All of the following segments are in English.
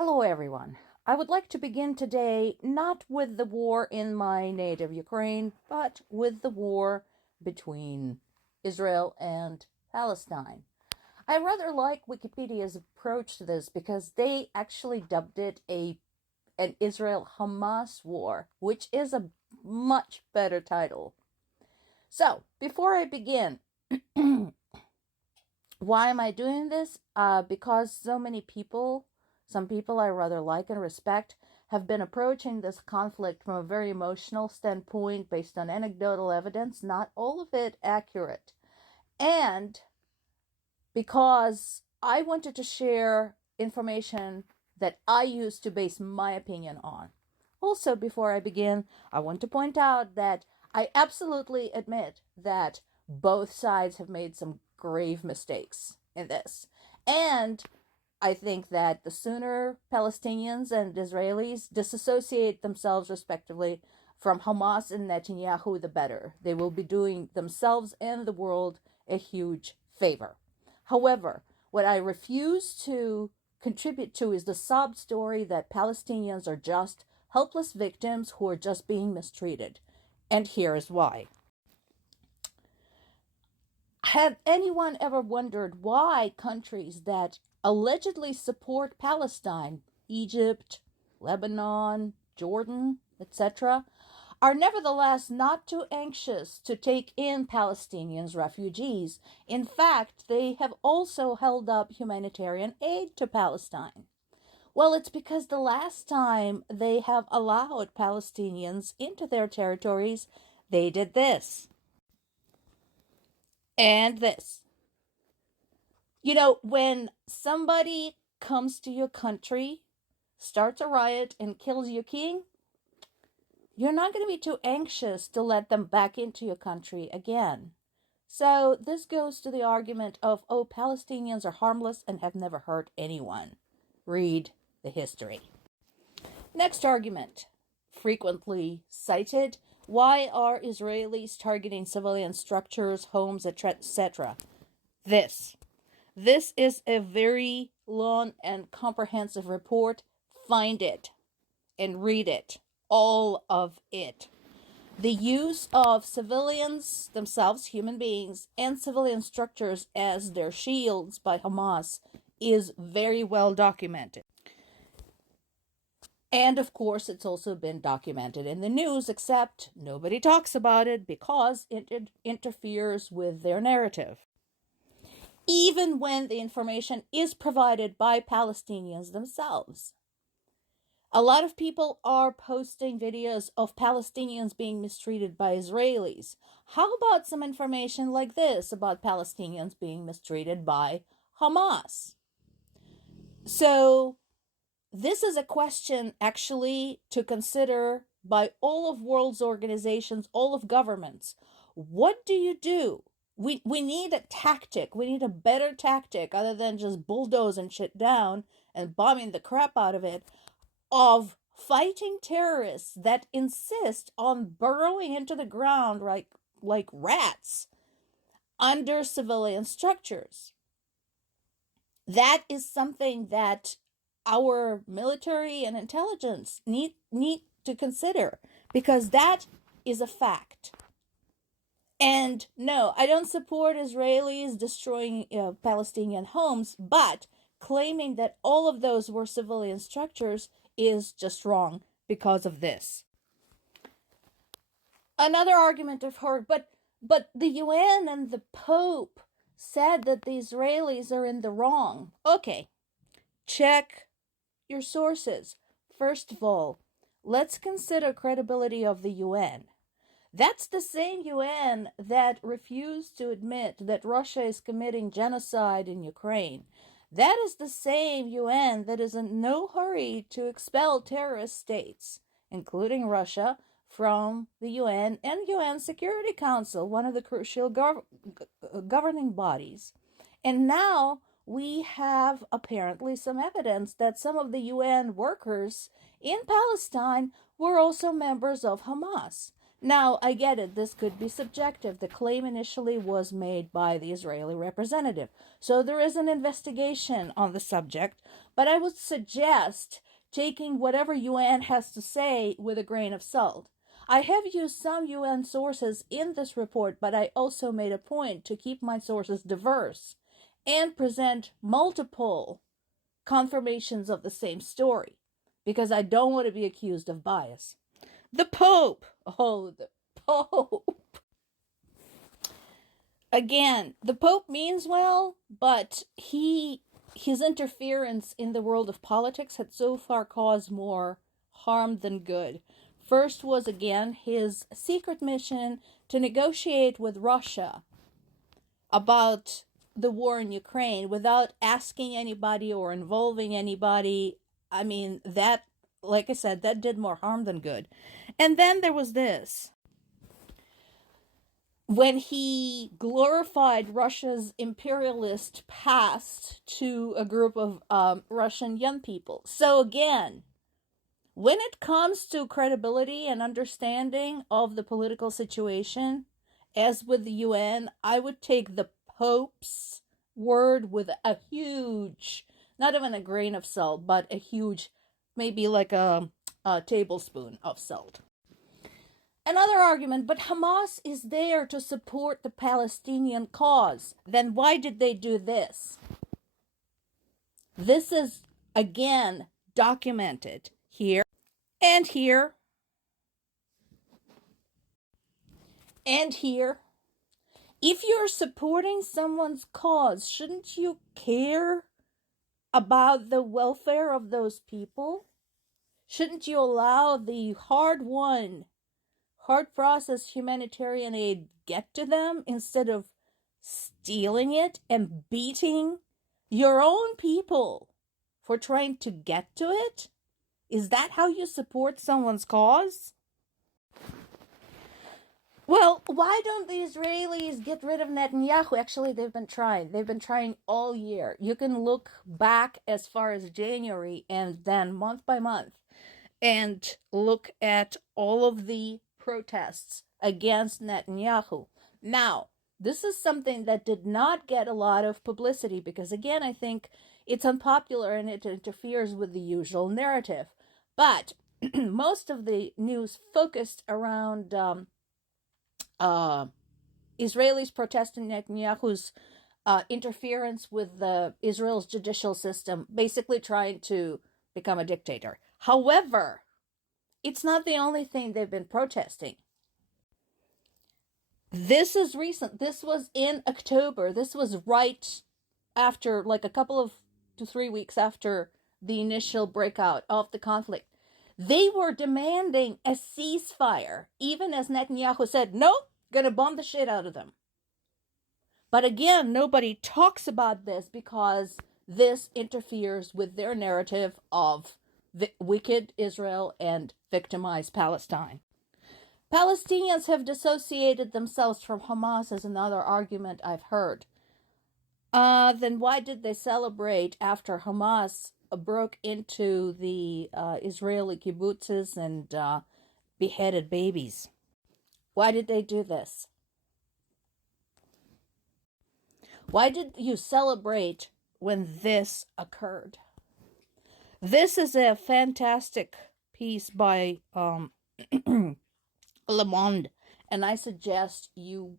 Hello, everyone. I would like to begin today not with the war in my native Ukraine, but with the war between Israel and Palestine. I rather like Wikipedia's approach to this because they actually dubbed it an Israel-Hamas war, which is a much better title. So, before I begin, why am I doing this? Because some people I rather like and respect, have been approaching this conflict from a very emotional standpoint based on anecdotal evidence, not all of it accurate. And because I wanted to share information that I use to base my opinion on. Also, before I begin, I want to point out that I absolutely admit that both sides have made some grave mistakes in this. And I think that the sooner Palestinians and Israelis disassociate themselves, respectively, from Hamas and Netanyahu, the better. They will be doing themselves and the world a huge favor. However, what I refuse to contribute to is the sob story that Palestinians are just helpless victims who are just being mistreated. And here is why. Have anyone ever wondered why countries that allegedly support Palestine, Egypt, Lebanon, Jordan, etc., are nevertheless not too anxious to take in Palestinians refugees? In fact, they have also held up humanitarian aid to Palestine. Well, it's because the last time they have allowed Palestinians into their territories, they did this and this. You know, when somebody comes to your country, starts a riot, and kills your king, you're not going to be too anxious to let them back into your country again. So this goes to the argument of, oh, Palestinians are harmless and have never hurt anyone. Read the history. Next argument, frequently cited, why are Israelis targeting civilian structures, homes, etc.? This is a very long and comprehensive report. Find it and read it. All of it. The use of civilians themselves, human beings, and civilian structures as their shields by Hamas is very well documented. And of course, it's also been documented in the news, except nobody talks about it because it interferes with their narrative. Even when the information is provided by Palestinians themselves. A lot of people are posting videos of Palestinians being mistreated by Israelis. How about some information like this about Palestinians being mistreated by Hamas? So, this is a question actually to consider by all of world's organizations, all of governments. What do you do? We need a tactic. We need a better tactic other than just bulldozing shit down and bombing the crap out of it, of fighting terrorists that insist on burrowing into the ground like rats under civilian structures. That is something that our military and intelligence need to consider, because that is a fact. And no, I don't support Israelis destroying Palestinian homes, but claiming that all of those were civilian structures is just wrong because of this. Another argument I've heard, but the UN and the Pope said that the Israelis are in the wrong. Okay, check your sources. First of all, let's consider credibility of the UN. That's the same UN that refused to admit that Russia is committing genocide in Ukraine. That is the same UN that is in no hurry to expel terrorist states, including Russia, from the UN and UN Security Council, one of the crucial governing bodies. And now we have apparently some evidence that some of the UN workers in Palestine were also members of Hamas. Now, I get it, this could be subjective. The claim initially was made by the Israeli representative. So there is an investigation on the subject, but I would suggest taking whatever UN has to say with a grain of salt. I have used some UN sources in this report, but I also made a point to keep my sources diverse and present multiple confirmations of the same story, because I don't want to be accused of bias. The Pope. Oh, the Pope. Again, the Pope means well, but his interference in the world of politics had so far caused more harm than good. First was, again, his secret mission to negotiate with Russia about the war in Ukraine without asking anybody or involving anybody. I mean, that, like I said, that did more harm than good. And then there was this. When he glorified Russia's imperialist past to a group of Russian young people. So again, when it comes to credibility and understanding of the political situation, as with the UN, I would take the Pope's word with a huge, not even a grain of salt, but a huge, maybe like a tablespoon of salt. Another argument, but Hamas is there to support the Palestinian cause. Then why did they do this? This is, again, documented here and here and here. If you're supporting someone's cause, shouldn't you care about the welfare of those people? Shouldn't you allow the hard-won, hard-processed humanitarian aid get to them instead of stealing it and beating your own people for trying to get to it? Is that how you support someone's cause? Well, why don't the Israelis get rid of Netanyahu? Actually, they've been trying. They've been trying all year. You can look back as far as January and then month by month and look at all of the protests against Netanyahu. Now, this is something that did not get a lot of publicity because, again, I think it's unpopular and it interferes with the usual narrative. But most of the news focused around Israelis protesting Netanyahu's interference with Israel's judicial system, basically trying to become a dictator. However, it's not the only thing they've been protesting. This is recent. This was in October. This was right after, like a couple of to 3 weeks after the initial breakout of the conflict. They were demanding a ceasefire, even as Netanyahu said, no, gonna bomb the shit out of them. But again, nobody talks about this because this interferes with their narrative of wicked Israel and victimized Palestine. Palestinians have dissociated themselves from Hamas is another argument I've heard. Then why did they celebrate after Hamas broke into the Israeli kibbutzes and beheaded babies? Why did they do this? Why did you celebrate when this occurred? This is a fantastic piece by Le Monde, and I suggest you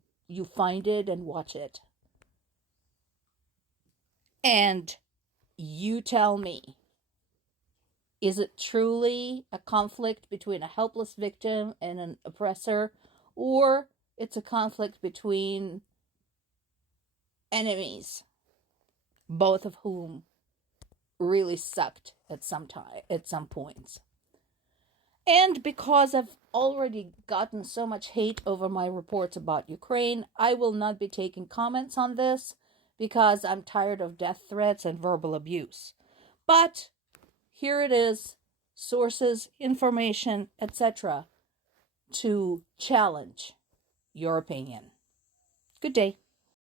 find it and watch it. And you tell me, is it truly a conflict between a helpless victim and an oppressor, or it's a conflict between enemies, both of whom really sucked at some points? And because I've already gotten so much hate over my reports about Ukraine, I will not be taking comments on this because I'm tired of death threats and verbal abuse. But here it is, sources, information, etc., to challenge your opinion. Good day.